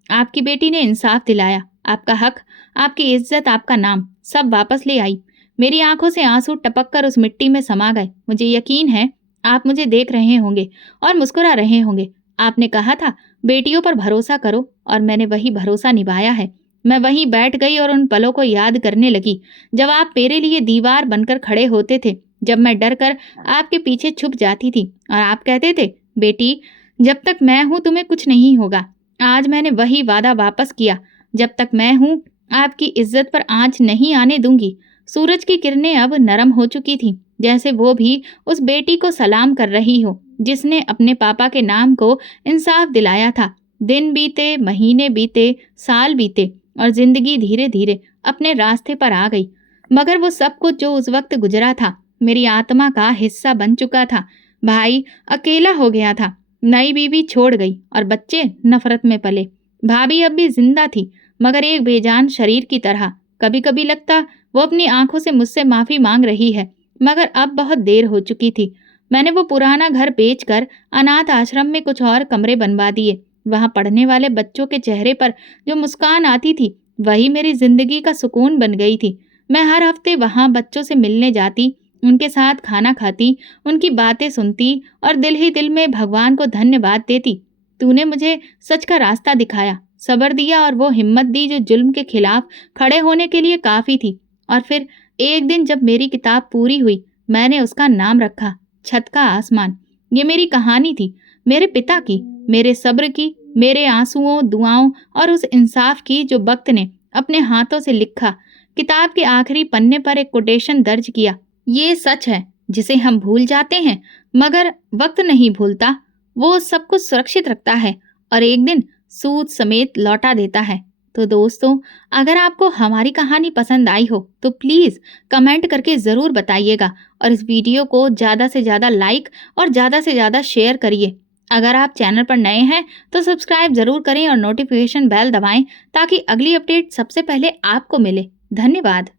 आपकी बेटी ने इंसाफ दिलाया। आपका हक, आपकी इज्जत, आपका नाम सब वापस ले आई। मेरी आंखों से आंसू टपक कर उस मिट्टी में समा गए। मुझे यकीन है आप मुझे देख रहे होंगे और मुस्कुरा रहे होंगे। आपने कहा था, बेटियों पर भरोसा करो, और मैंने वही भरोसा निभाया है। मैं वहीं बैठ गई और उन पलों को याद करने लगी जब आप मेरे लिए दीवार बनकर खड़े होते थे, जब मैं डर कर आपके पीछे छुप जाती थी और आप कहते थे, बेटी, जब तक मैं हूं तुम्हें कुछ नहीं होगा। आज मैंने वही वादा वापस किया। जब तक मैं हूं, आपकी इज्जत पर आंच नहीं आने दूंगी। सूरज की किरणें अब नरम हो चुकी थीं, जैसे वो भी उस बेटी को सलाम कर रही हो जिसने अपने पापा के नाम को इंसाफ दिलाया था। दिन बीते, महीने बीते, साल बीते, और जिंदगी धीरे धीरे अपने रास्ते पर आ गई। मगर वो सब कुछ जो उस वक्त गुजरा था, मेरी आत्मा का हिस्सा बन चुका था। भाई अकेला हो गया था, नई बीवी छोड़ गई और बच्चे नफरत में पले। भाभी अब भी जिंदा थी, मगर एक बेजान शरीर की तरह। कभी कभी लगता वो अपनी आंखों से मुझसे माफी मांग रही है, मगर अब बहुत देर हो चुकी थी। मैंने वो पुराना घर बेचकर अनाथ आश्रम में कुछ और कमरे बनवा दिए। वहां पढ़ने वाले बच्चों के चेहरे पर जो मुस्कान आती थी, वही मेरी जिंदगी का सुकून बन गई थी। मैं हर हफ्ते वहां बच्चों से मिलने जाती, उनके साथ खाना खाती, उनकी बातें सुनती और दिल ही दिल में भगवान को धन्यवाद देती। तूने मुझे सच का रास्ता दिखाया, सब्र दिया और वो हिम्मत दी जो जुल्म के खिलाफ खड़े होने के लिए काफी थी। और फिर एक दिन जब मेरी किताब पूरी हुई, मैंने उसका नाम रखा, छत का आसमान। ये मेरी कहानी थी, मेरे पिता की, मेरे सब्र की, मेरे आंसुओं, दुआओं और उस इंसाफ की जो वक्त ने अपने हाथों से लिखा। किताब के आखिरी पन्ने पर एक कोटेशन दर्ज किया, ये सच है जिसे हम भूल जाते हैं, मगर वक्त नहीं भूलता। वो सब कुछ सुरक्षित रखता है और एक दिन सूद समेत लौटा देता है। तो दोस्तों, अगर आपको हमारी कहानी पसंद आई हो तो प्लीज़ कमेंट करके ज़रूर बताइएगा, और इस वीडियो को ज़्यादा से ज़्यादा लाइक और ज़्यादा से ज़्यादा शेयर करिए। अगर आप चैनल पर नए हैं तो सब्सक्राइब ज़रूर करें और नोटिफिकेशन बेल दबाएं ताकि अगली अपडेट सबसे पहले आपको मिले। धन्यवाद।